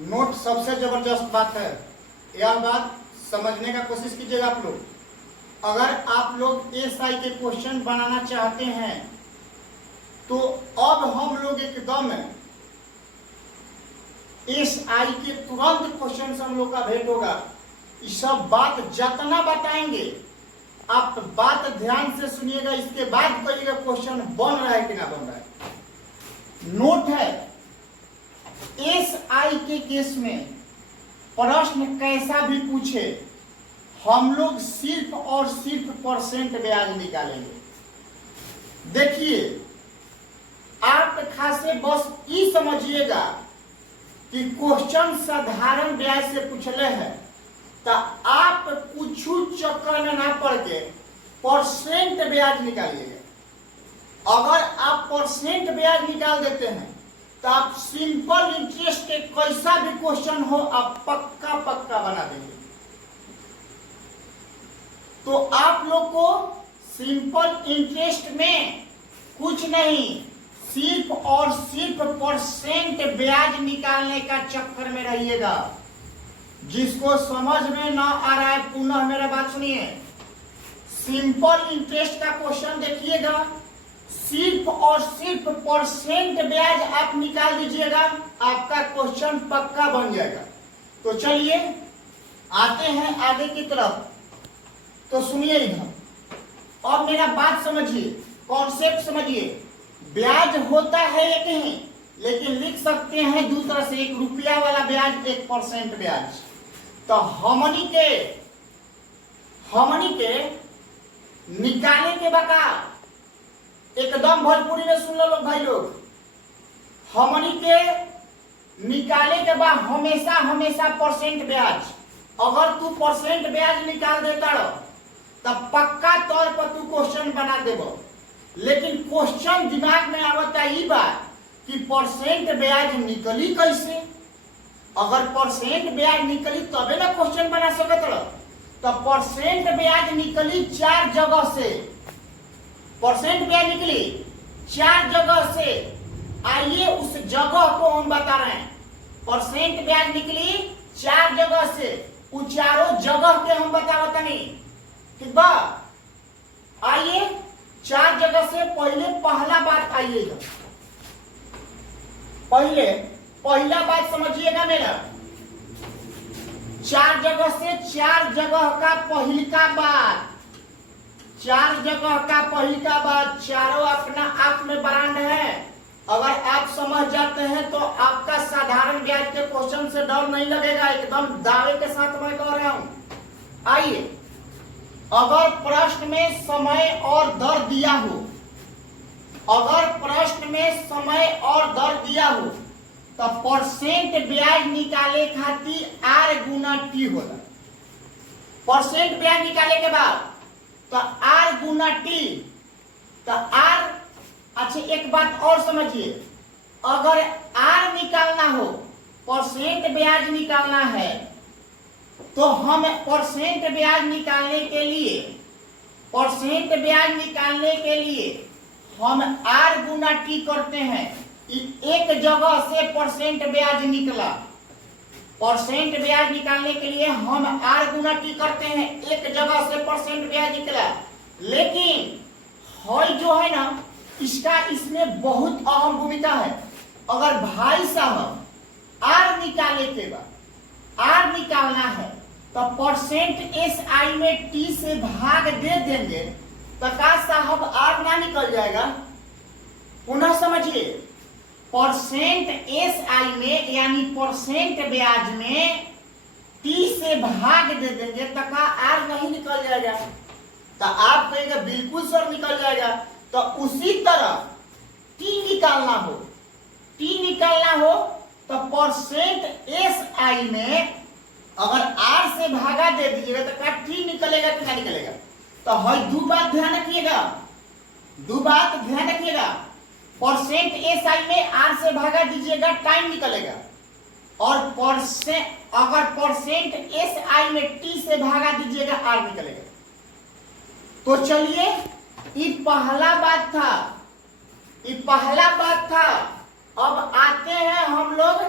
Note सबसे जबरदस्त बात है, यह बात समझने का कोशिश कीजिएगा आप लोग। अगर आप लोग एसआई के क्वेश्चन बनाना चाहते हैं तो अब हम लोग एकदम एसआई के तुरंत क्वेश्चन से हम लोग का भेंट होगा। ये सब बात जितना बताएंगे आप बात ध्यान से सुनिएगा, इसके बाद कहिएगा क्वेश्चन बन रहा है कि ना बन रहा है। नोट है, एसआई के केस में प्रश्न कैसा भी पूछे हम लोग सिर्फ और सिर्फ परसेंट ब्याज निकालेंगे। देखिए आप खासे बस ये समझिएगा कि क्वेश्चन साधारण ब्याज से पूछले है तो आप कुछ चक्कर में ना पड़ के परसेंट ब्याज निकालिएगा। अगर आप परसेंट ब्याज निकाल देते हैं तो आप सिंपल इंटरेस्ट के कैसा भी क्वेश्चन हो आप पक्का पक्का बना देंगे। तो आप लोग को सिंपल इंटरेस्ट में कुछ नहीं, सिर्फ और सिर्फ परसेंट ब्याज निकालने का चक्कर में रहिएगा। जिसको समझ में ना आ रहा है पुनः मेरा बात सुनिए। सिंपल इंटरेस्ट का क्वेश्चन देखिएगा, सिर्फ और सिर्फ परसेंट ब्याज आप निकाल दीजिएगा, आपका क्वेश्चन पक्का बन जाएगा। तो चलिए आते हैं आगे की तरफ। तो सुनिए इधर, अब मेरा बात समझिए, कॉन्सेप्ट समझिए। ब्याज होता है एक ही, लेकिन लिख सकते हैं दूसरा से, 1 रुपया वाला ब्याज 1% ब्याज। तो हमनी के निकाले के बका एकदम भोजपुरी में सुन लो भाई लोग, हमनी के निकाले के बाद हमेशा हमेशा परसेंट ब्याज। अगर तू परसेंट ब्याज निकाल देता तब पक्का तौर पर तू क्वेश्चन बना देबो। लेकिन क्वेश्चन दिमाग में आवता ये बात कि परसेंट ब्याज निकली कैसे। अगर परसेंट ब्याज निकली तबे ना क्वेश्चन बना सकत रह। तो परसेंट ब्याज निकली 4 जगह से, परसेंट ब्याज निकली 4 जगह से। आइए उस जगह को हम बता रहे हैं। परसेंट ब्याज निकली 4 जगह से, वो चारों जगह के हम बतावत नहीं, ठीक बा। आइए 4 जगह से पहले पहला बात आइएगा, पहला बात समझिएगा मेरा। 4 जगह से 4 जगह का पहिलका बात, 4 जगह का पहिलका बात, चारों अपना आप में ब्रांड है। अगर आप समझ जाते हैं तो आपका साधारण ब्याज के क्वेश्चन से डर नहीं लगेगा, एकदम दावे के साथ मैं कह रहा हूं। आइए, अगर प्रश्न में समय और दर दिया हो, अगर प्रश्न में समय और दर दिया हो तो परसेंट ब्याज निकाले खातिर आर गुना टी होला। परसेंट ब्याज निकाले के बाद तो आर गुना टी, तो आर। अच्छा एक बात और समझिए, अगर आर निकालना हो, परसेंट ब्याज निकालना है, तो हम परसेंट ब्याज निकालने के लिए, परसेंट ब्याज निकालने के लिए हम आर गुना टी करते हैं। एक जगह से परसेंट ब्याज निकला, परसेंट ब्याज निकालने के लिए हम आर गुना टी करते हैं, एक जगह से परसेंट ब्याज निकला। लेकिन हॉल जो है ना, इसका इसमें बहुत अहम भूमिका है। अगर भाई साहब आर निकाले के बाद, आर निकालना है तो परसेंट एसआई में टी से भाग दे देंगे तो का साहब आर ना निकल जाएगा। पुनः समझिए, परसेंट एसआई में यानी परसेंट ब्याज में टी से भाग दे देंगे तो का आर नहीं निकल जाएगा। तो आप कहेंगे बिल्कुल सर निकल जाएगा। तो उसी तरह टी निकालना हो, टी निकालना हो तो परसेंट एसआई में अगर आर से भागा दे दीजिएगा तो क्या टी निकलेगा कि क्या निकलेगा। तो हर दो बात ध्यान रखिएगा, दो बात ध्यान रखिएगा। परसेंट एसआई में आर से भागा दीजिएगा टाइम निकलेगा, और अगर परसेंट एसआई में टी से भागा दीजिएगा आर निकलेगा। तो चलिए ये पहला बात था, ये पहला बात था। अब आते हैं हम लोग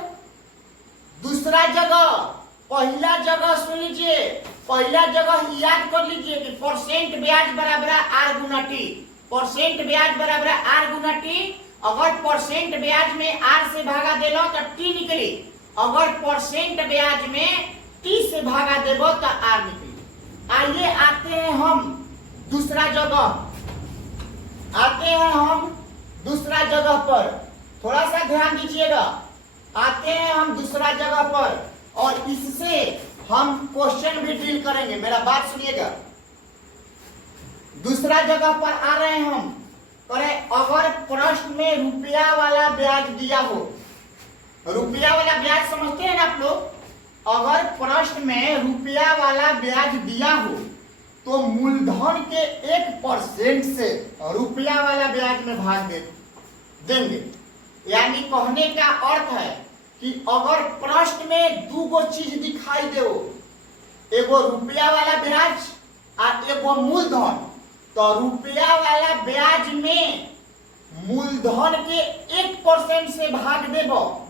दूसरा जगह, पहला जगह सुन लीजिए, पहला जगह याद कर लीजिए कि परसेंट ब्याज बराबर आर गुना टी। परसेंट ब्याज बराबर आर गुना टी। अगर परसेंट ब्याज में आर से भागा देलो तो टी निकली, अगर परसेंट ब्याज में टी से भागा देबो तो आर निकली। आइए आते हैं हम दूसरा जगह, आते हैं हम दूसरा जगह पर, थोड़ा सा ध्यान दीजिएगा। आते हैं हम दूसरा जगह पर और इससे हम क्वेश्चन भी डील करेंगे, मेरा बात सुनिएगा। दूसरा जगह पर आ रहे हैं हम, अगर प्रश्न में रुपया वाला ब्याज दिया हो, रुपया वाला ब्याज समझते हैं ना आप लोग, अगर प्रश्न में रुपया वाला ब्याज दिया हो तो मूलधन के 1% से रुपया वाला ब्याज में भाग देंगे। यानी कहने का अर्थ है कि अगर प्रश्न में दो गो चीज दिखाई दे, एगो रुपया वाला ब्याज और एगो मूलधन, तो रुपया वाला ब्याज में मूलधन के 1% से भाग देबो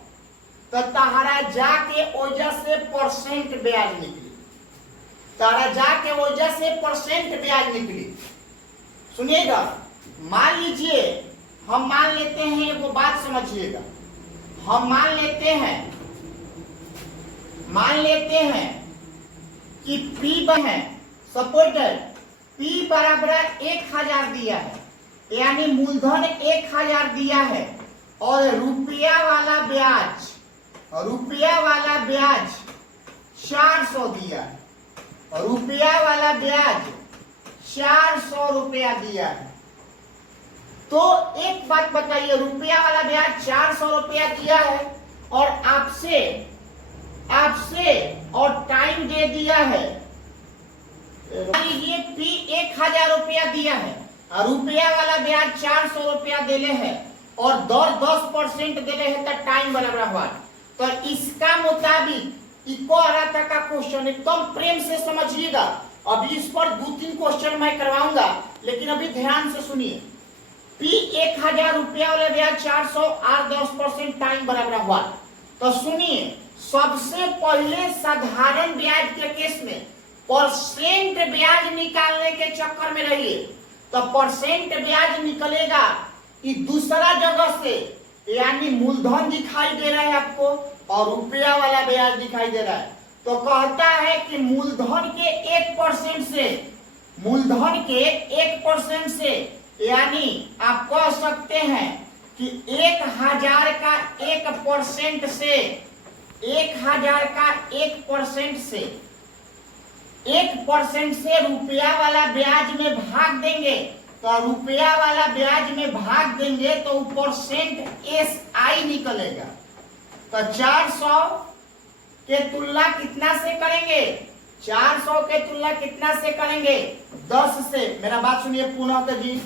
तो तहरा जाके वजह से परसेंट ब्याज निकली, तारा जाके वजह से परसेंट ब्याज निकली। सुनिएगा, मान लीजिए हम मान लेते हैं, एगो बात समझिएगा, हम मान लेते हैं कि P है, सपोर्टेड P बराबर 1000 दिया है, यानी मूलधन 1000 दिया है और रुपया वाला ब्याज 400 दिया है, रुपया वाला ब्याज 400 रुपया दिया है। तो एक बात बताइए, रुपया वाला ब्याज 400 रुपया दिया है और आपसे और टाइम दे दिया है, लीजिए P 1000 रुपया दिया है और रुपया वाला ब्याज 400 रुपया देले है और दर 10% देले है तो टाइम बराबर हुआ। तो इसका मुताबिक इको अराता का क्वेश्चन एकदम प्रेम से समझिएगा। अभी इस पर 2-3 क्वेश्चन मैं करवाऊंगा, लेकिन अभी ध्यान से सुनिए। P 1000 रुपया वाला ब्याज 400 और 10% टाइम बराबर हुआ। तो सुनिए, सबसे पहले साधारण ब्याज के केस में परसेंट ब्याज निकालने के चक्कर में रहिए, तो परसेंट ब्याज निकलेगा कि दूसरा जगह से, यानी मूलधन दिखाई दे रहा है आपको और रुपया वाला ब्याज दिखाई दे रहा है। तो कहता है कि मूलधन के 1% से, यानी आप कह सकते हैं कि 1000 का 1% से, 1000 का 1% से रुपया वाला ब्याज में भाग देंगे, तो रुपया वाला ब्याज में भाग देंगे तो परसेंट SI निकलेगा। तो 400 के तुलना कितना से करेंगे, 400 के तुलना कितना से करेंगे, 10 से। मेरा बात सुनिए पुनः तो जी,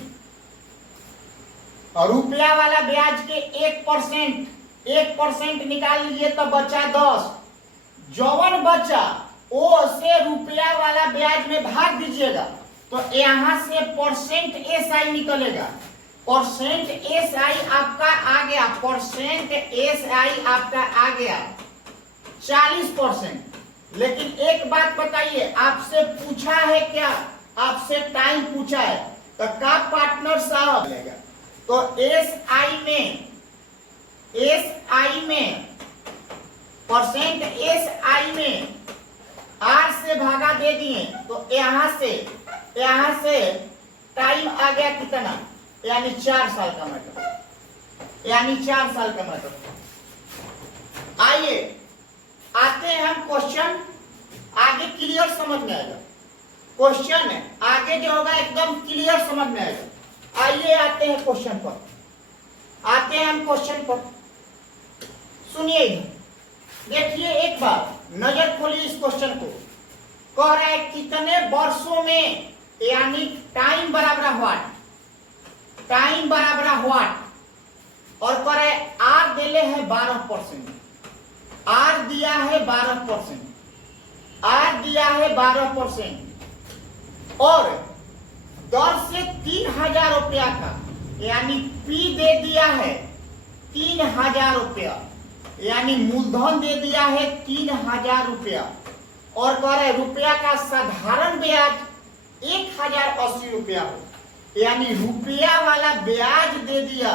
रुपया वाला ब्याज के 1% निकाल लीजिए तो बचा 10, जौवन बचा वो से रुपया वाला ब्याज में भाग दीजिएगा, तो यहां से परसेंट SI निकलेगा। परसेंट SI आपका आ गया, परसेंट SI आपका आ गया 40%। लेकिन एक बात बताइए, आपसे पूछा है क्या, आपसे टाइम पूछा है, तो का पार्टनर साहब लेगा, तो SI में परसेंट SI में R से भागा दे दिए, तो यहां से टाइम आ गया कितना, यानी 4 साल का मतलब, यानी 4 साल का मतलब। आइए आते हैं हम क्वेश्चन, आगे क्लियर समझ में आएगा, क्वेश्चन आगे जो होगा एकदम क्लियर समझ में आएगा। आइए आते हैं क्वेश्चन पर, आते हैं हम क्वेश्चन पर। सुनिए, देखिए एक बार नजर खोलिए इस क्वेश्चन को। कह रहा है कितने वर्षों में, यानी टाइम बराबर व्हाट, टाइम बराबर व्हाट, और कह रहा है आर दिले है 12%, आर दिया है 12%, आर दिया है 12% और दर से 3000 रुपया का, यानी पी दे दिया है 3000 रुपया, यानी मूलधन दे दिया है 3000 रुपया और कह रहे रुपया का साधारण ब्याज 1080 रुपया हो, यानी रुपया वाला ब्याज दे दिया,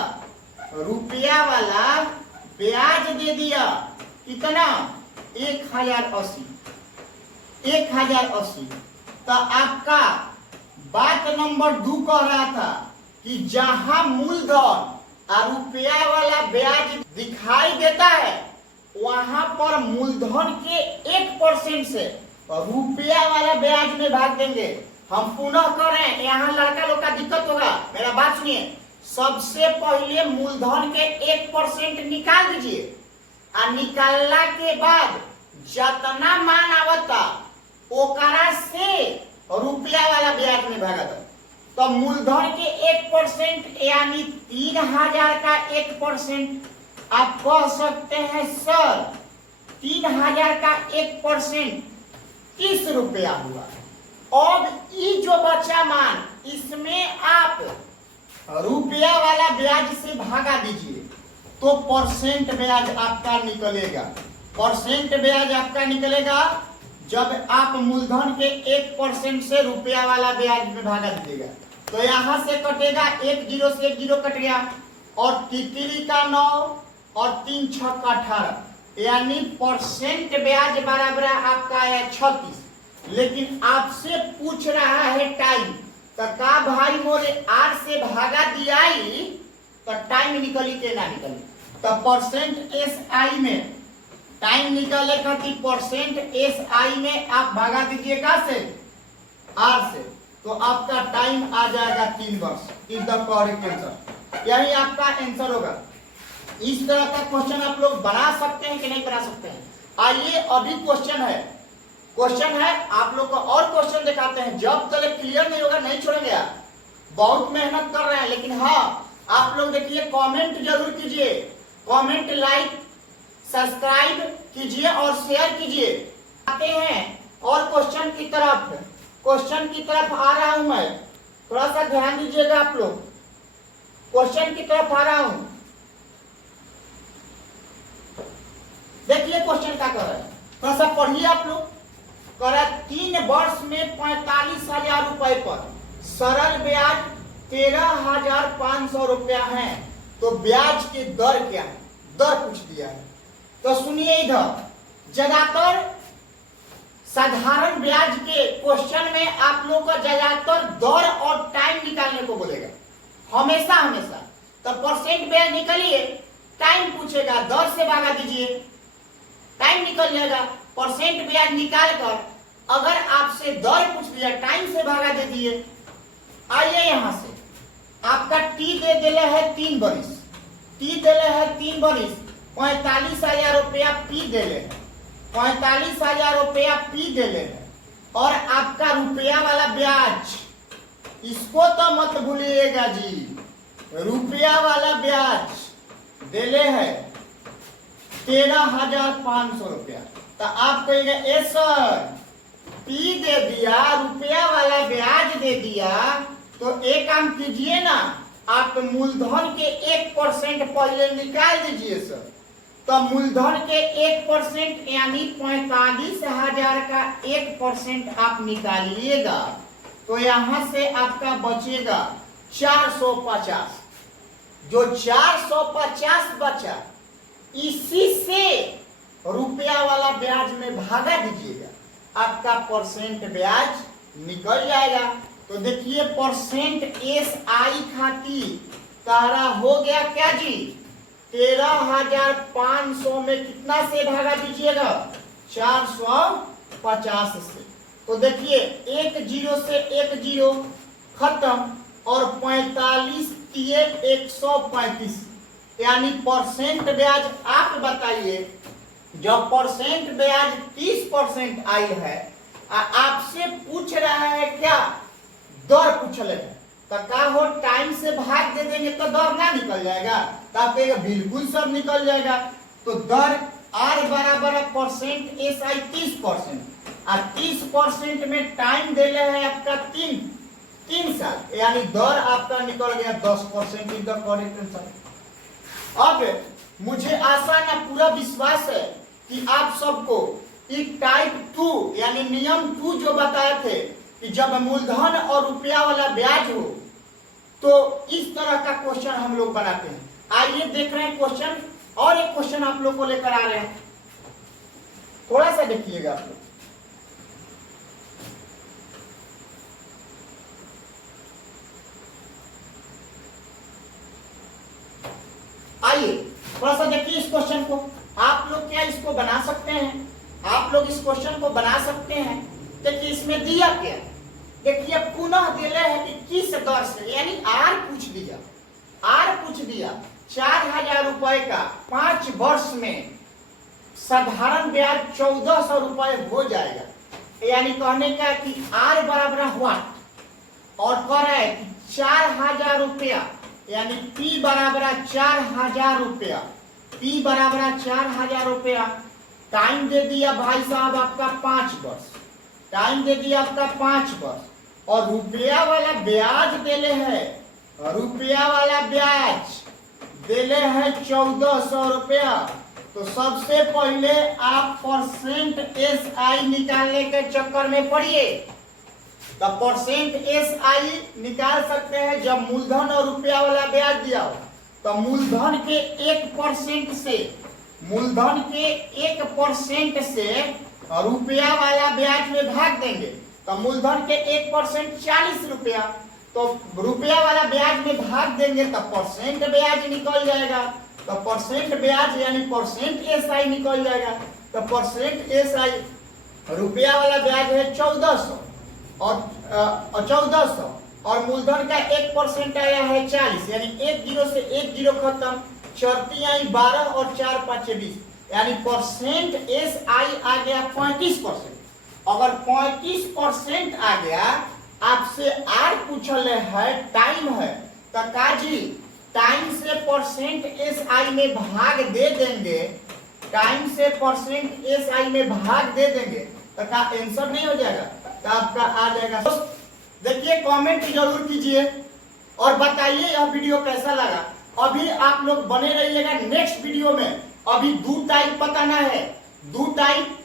रुपया वाला ब्याज दे दिया कितना 1080। तो आपका बात नंबर 2 कह रहा था कि जहां मूलधन और रुपया वाला ब्याज दिखाई देता है वहां पर मूलधन के 1% से रुपया वाला ब्याज में भाग देंगे। हम पुनः कर रहे हैं, यहाँ लड़का लोग का दिक्कत होगा, मेरा बात सुनिए। सबसे पहले मूलधन के 1% निकाल दीजिए और निकालना के बाद जितना मान आवता ओकरा से रुपया वाला ब्याज में भागा दो। तो मूलधन के 1% यानी 3000 का 1% आप कह सकते हैं सर 3000 का 1% 30 रुपया हुआ। अब ये जो बचा मान इसमें आप रुपया वाला ब्याज से भागा दीजिए तो परसेंट ब्याज आपका निकलेगा। परसेंट ब्याज आपका निकलेगा जब आप मूलधन के 1% से रुपया वाला ब्याज में भागा दीजिएगा। तो यहां से कटेगा 1 0 से 1 0 कट गया और तितली का 9 और 3 6 का 18, यानी परसेंट ब्याज बराबर आपका है 36। लेकिन आपसे पूछ रहा है टाइम, तो का भाई मोरे 8 से भागा दिया तो टाइम निकली के ना निकली। तो परसेंट एस आई में टाइम निकले खातिर परसेंट एस आई में आप भागा दीजिएगा से आर से, तो आपका टाइम आ जाएगा 3 वर्ष। इज द करेक्ट आंसर, यही आपका आंसर होगा। इस तरह का क्वेश्चन आप लोग बना सकते हैं कि नहीं बना सकते हैं। आइए अभी क्वेश्चन है आप लोग को और क्वेश्चन दिखाते हैं। जब तक क्लियर नहीं होगा नहीं छोड़ेंगे आप, बहुत मेहनत कर रहे हैं। लेकिन हाँ आप लोग देखिए कमेंट जरूर कीजिए, कमेंट लाइक सब्सक्राइब कीजिए और शेयर कीजिए। आते हैं और क्वेश्चन की तरफ आ रहा हूं मैं, थोड़ा सा ध्यान दीजिएगा आप लोग। क्वेश्चन की तरफ आ रहा हूं, देखिए क्वेश्चन क्या कर रहा है, थोड़ा सा पढ़िए आप लोग। कह रहा है 3 वर्ष में 45,000 रुपए पर सरल ब्याज 13,500 रुपया है, तो ब्याज की दर क्या है, दर पूछ दिया है। तो सुनिए इधर, ज्यादातर साधारण ब्याज के क्वेश्चन में आप लोग को ज्यादातर दर और टाइम निकालने को बोलेगा हमेशा। तो परसेंट ब्याज निकालिए, टाइम पूछेगा, दर से भागा दीजिए, टाइम निकल जाएगा। परसेंट ब्याज निकाल कर अगर आपसे दर पूछ दिया टाइम से भागा दे दिए। आइए यहां से आपका टी दे दिले है 3 बरिस, 45,000 रुपया पी दिले है, 45,000 रुपया पी दिले है। और आपका रुपया वाला ब्याज, इसको तो मत भूलिएगा जी, रुपया वाला ब्याज दिले है 13,500 रुपया। तो आप कहेंगे ए सर पी दे दिया, रुपया वाला ब्याज दे दिया, तो एक काम कीजिए ना, आप मूलधन के 1% पहले निकाल दीजिए सर। तो मूलधन के 1% यानी 45,000 का 1% आप निकालिएगा, तो यहां से आपका बचेगा 450। जो 450 बचा इसी से रुपया वाला ब्याज में भागा दीजिएगा, आपका परसेंट ब्याज निकल जाएगा। तो देखिए परसेंट एस आई खाती तारा हो गया क्या जी, 13,500 में कितना से भागा दीजिएगा, 450 से। तो देखिए 1 0 से 1 0 खत्म और 45 दिए 135, यानी परसेंट ब्याज आप बताइए। जब परसेंट ब्याज 30% आई है, आपसे पूछ रहा है क्या, दर पूछ रहे हैं, तो क्या हो टाइम से भाग दे देंगे तो दर ना निकल जाएगा, तो आप कहेगा बिल्कुल सब निकल जाएगा। तो दर आर बराबर परसेंट एस आई 30%, और 30% में टाइम दे रहे हैं आपका 3 साल, यानी दर आपका निकल गया 10%। Is the correct answer. अब मुझे आशा ना पूरा विश्वास है कि आप सबको एक टाइप 2 यानी नियम 2 जो बताए थे कि जब मूलधन और रुपया वाला ब्याज हो तो इस तरह का क्वेश्चन हम लोग बनाते हैं। आइए देख रहे हैं क्वेश्चन, और एक क्वेश्चन आप लोग को लेकर आ रहे हैं, थोड़ा सा देखिएगा आप लोग। आइए थोड़ा सा देखिए इस क्वेश्चन को। आप लोग क्या इसको बना सकते हैं? आप लोग इस क्वेश्चन को बना सकते हैं। देखिए इसमें दिया क्या, देखिए पुनः दिले है कि किस दर से, यानी आर पूछ दिया, आर पूछ दिया 4000 रुपए का 5 वर्ष में साधारण ब्याज 1400 रुपए हो जाएगा। यानी कहने का कि आर बराबर व्हाट, और कह रहा है कि 4000 रुपया यानी पी बराबर 4000 रुपया, पी बराबर 4000 रुपया। टाइम दे दिया भाई साहब आपका 5 वर्ष, टाइम दे दिया आपका 5 वर्ष, और रुपया वाला ब्याज देले है, रुपया वाला ब्याज देले है 1400 रुपया। तो सबसे पहले आप परसेंट SI निकालने के चक्कर में पड़िए। तो परसेंट SI निकाल सकते हैं जब मूलधन और रुपया वाला ब्याज दिया हो, तो मूलधन के 1% से, मूलधन के 1% से रुपया वाला ब्याज में भाग देंगे। तो मूलधन के 1% 40 रुपया, तो रुपया वाला ब्याज में भाग देंगे तो परसेंट ब्याज निकल जाएगा। तो परसेंट ब्याज यानी परसेंट SI निकल जाएगा। तो परसेंट SI रुपया वाला ब्याज है 1400 और 1400, और मूलधन का 1% आया है 40, यानी 1 जीरो से 1 जीरो खत्म, चरती आई 12 और 4 5 20, यानी परसेंट SI आ गया 35%। अगर 35% आ गया, आपसे आर पूछल है, टाइम है, तो काजी टाइम से परसेंट SI में भाग दे देंगे, टाइम से परसेंट SI में भाग दे देंगे तो का आंसर नहीं हो जाएगा, तो आपका आ जाएगा। देखिए कमेंट जरूर कीजिए और बताइए यह वीडियो कैसा लगा। अभी आप लोग बने रहिएगा नेक्स्ट वीडियो में। अभी 2 टाइप बताना है, 2 टाइप,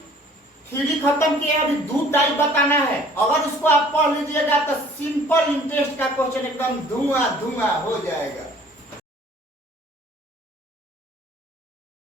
थ्योरी खत्म किया, अभी 2 टाइप बताना है। अगर उसको आप पढ़ लीजिएगा तो सिंपल इंटरेस्ट का क्वेश्चन एकदम धुआं धुआं हो जाएगा।